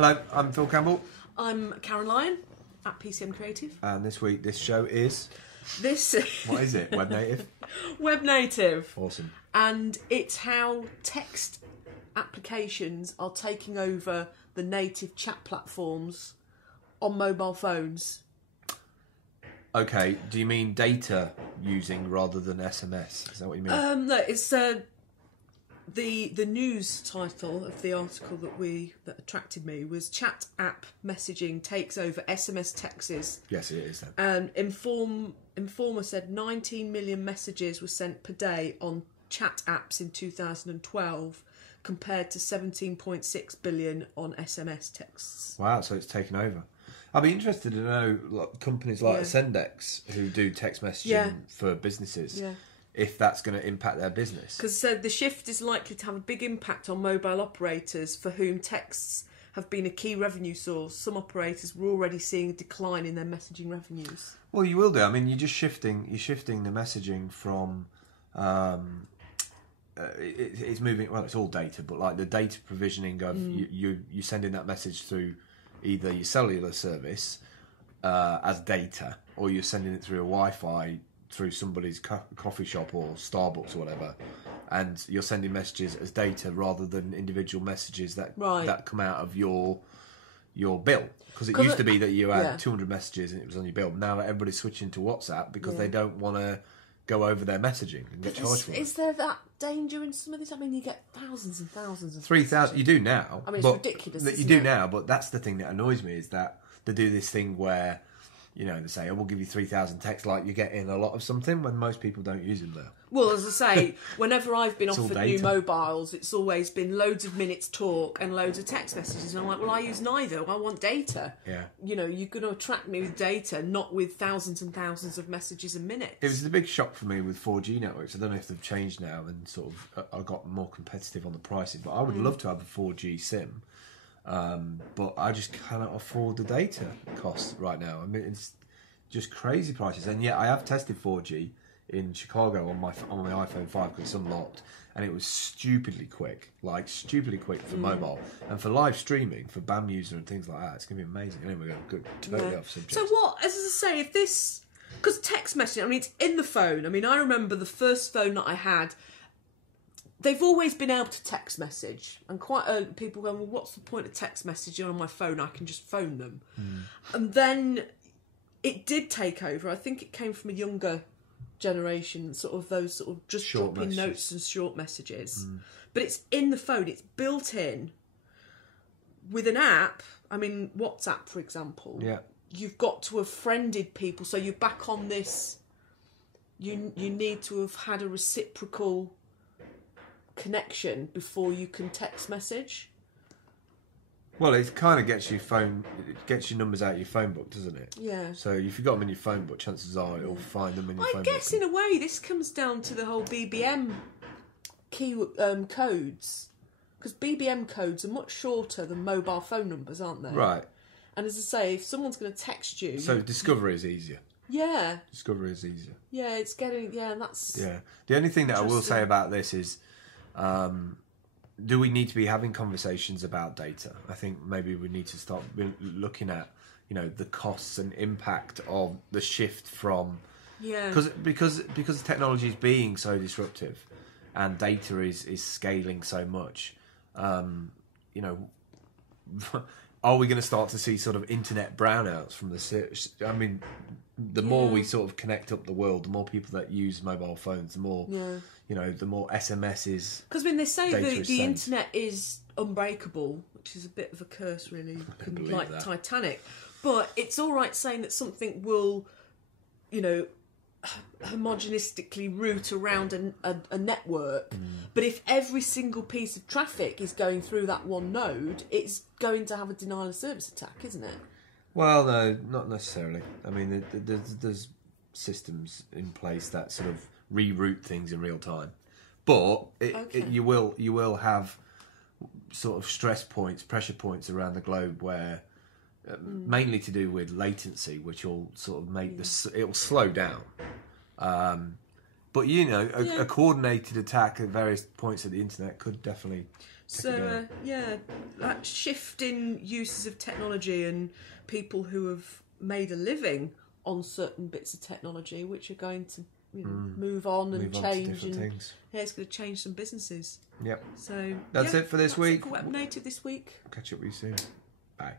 Hello, I'm Phil Campbell. I'm Karen Lyon at PCM Creative. And this week, this show is... What is it? Web native? Web native. Awesome. And it's how text applications are taking over the native chat platforms on mobile phones. Okay, do you mean data using rather than SMS? Is that what you mean? No, it's the news title of the article that attracted me was "Chat App Messaging Takes Over SMS Texts." Yes, it is. Then. Informer said 19 million messages were sent per day on chat apps in 2012, compared to 17.6 billion on SMS texts. Wow, so it's taken over. I'd be interested to know companies like Sendex who do text messaging for businesses. Yeah. If that's going to impact their business. Because the shift is likely to have a big impact on mobile operators for whom texts have been a key revenue source. Some operators were already seeing a decline in their messaging revenues. Well, you will do. I mean, you're shifting the messaging from... it's moving... Well, it's all data, but like the data provisioning of... You sending that message through either your cellular service as data, or you're sending it through a Wi-Fi through somebody's coffee shop or Starbucks or whatever, and you're sending messages as data rather than individual messages that come out of your bill. Because it used to be that you had 200 messages and it was on your bill. Now everybody's switching to WhatsApp because they don't want to go over their messaging and get charged for it. Is there that danger in some of this? I mean, you get thousands and thousands of 3,000. You do now. I mean, it's ridiculous. You do now, but that's the thing that annoys me, is that they do this thing where, you know, they say, "I will give you 3,000 texts," like you're getting a lot of something, when most people don't use them there. Well, as I say, whenever I've been offered new mobiles, it's always been loads of minutes talk and loads of text messages. And I'm like, well, I use neither. I want data. Yeah. You know, you're going to attract me with data, not with thousands and thousands of messages a minute. It was the big shock for me with 4G networks. I don't know if they've changed now and sort of I got more competitive on the prices, but I would love to have a 4G SIM. But I just cannot afford the data cost right now. I mean, it's just crazy prices. And yet I have tested 4G in Chicago on my iPhone 5 because it's unlocked, and it was stupidly quick for mobile. And for live streaming, for BAM user and things like that, it's going to be amazing. Anyway, we're totally off subject. So what, as I say, if this... Because text messaging, I mean, it's in the phone. I mean, I remember the first phone that I had... They've always been able to text message, and quite early people go, well, what's the point of text messaging on my phone? I can just phone them. And then it did take over. I think it came from a younger generation, sort of those sort of just short dropping messages. Notes and short messages. But it's in the phone. It's built in with an app. I mean, WhatsApp, for example. Yeah. You've got to have friended people, so you're back on this. You need to have had a reciprocal connection before you can text message. Well, it kind of gets your numbers out of your phone book, doesn't it? Yeah. So if you've got them in your phone book, chances are it'll find them in your phone book. I guess in a way this comes down to the whole BBM key codes, because BBM codes are much shorter than mobile phone numbers, aren't they? Right. And as I say, if someone's going to text you... So discovery is easier. Yeah. Discovery is easier. Yeah, it's getting... Yeah, and that's... Yeah. The only thing that I will say about this is... do we need to be having conversations about data? I think maybe we need to start looking at, you know, the costs and impact of the shift from... Yeah. Because technology is being so disruptive and data is scaling so much, you know... Are we going to start to see sort of internet brownouts from the... I mean, the more we sort of connect up the world, the more people that use mobile phones, the more, you know, the more SMSs... Because when they say the internet is unbreakable, which is a bit of a curse, really, like that. Titanic, but it's all right saying that something will, you know, homogenistically route around a network, but if every single piece of traffic is going through that one node, it's going to have a denial of service attack, isn't it? Well, no, not necessarily. I mean, there's systems in place that sort of reroute things in real time, but you will have sort of stress points, pressure points around the globe where mainly to do with latency, which will sort of make it'll slow down. But a coordinated attack at various points of the internet could definitely. So that shift in uses of technology and people who have made a living on certain bits of technology, which are going to move on and change, and things. It's going to change some businesses. Yep. So that's it for this week. It for Web Native this week. Catch up with you soon. Bye.